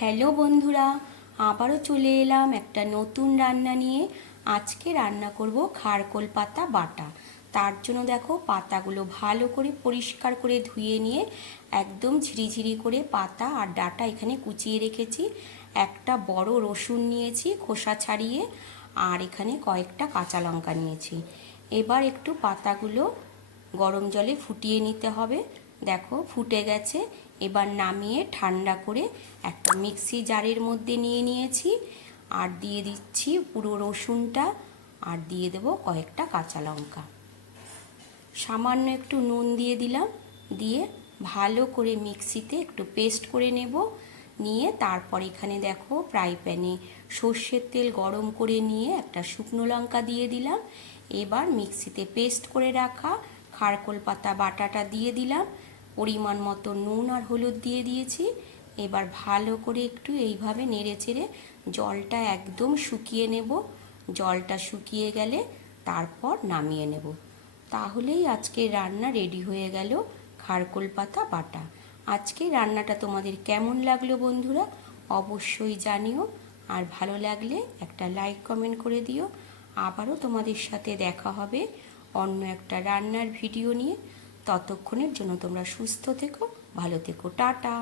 Hello বন্ধুরা, আবারও চলে এলাম একটা নতুন রান্না নিয়ে। আজকে রান্না করব খারকোল পাতা বাটা। তার জন্য দেখো পাতাগুলো ভালো করে পরিষ্কার করে ধুয়ে নিয়ে একদম ঝিরিঝিরি করে পাতা আর ডাঁটা এখানে কুচিয়ে রেখেছি। একটা বড় রসুন নিয়েছি খোসা ছাড়িয়ে, আর এখানে কয়েকটা কাঁচা লঙ্কা নিয়েছি। এবার একটু পাতাগুলো গরম জলে ফুটিয়ে নিতে হবে। দেখো ফুটে গেছে। এবার নামিয়ে ঠান্ডা করে একটা মিক্সি জারের মধ্যে নিয়ে নিয়েছি, আর দিয়ে দিচ্ছি পুরো রসুনটা, আর দিয়ে দেব কয়েকটা কাঁচা লঙ্কা, সামান্য একটু নুন দিয়ে দিলাম। দিয়ে ভালো করে মিক্সিতে একটু পেস্ট করে নেব। নিয়ে তারপর এখানে দেখো ফ্রাই প্যানে সর্ষের তেল গরম করে নিয়ে একটা শুকনো লঙ্কা দিয়ে দিলাম। এবার মিক্সিতে পেস্ট করে রাখা খারকোল পাতা বাটাটা দিয়ে দিলাম। পরিমাণ মতো নুন আর হলুদ দিয়ে দিয়েছি। এবার ভালো করে একটু এইভাবে নেড়ে চেড়ে জলটা একদম শুকিয়ে নেব। জলটা শুকিয়ে গেলে তারপর নামিয়ে নেব। তাহলেই আজকে রান্না রেডি হয়ে গেল, খারকোল পাতা বাটা। আজকে রান্নাটা তোমাদের কেমন লাগলো বন্ধুরা, অবশ্যই জানিও। আর ভালো লাগলে একটা লাইক কমেন্ট করে দিও। আবারও তোমাদের সাথে দেখা হবে অন্য একটা রান্নার ভিডিও নিয়ে। ততক্ষণের জন্য তোমরা সুস্থ থেকো, ভালো থেকো, টাটা।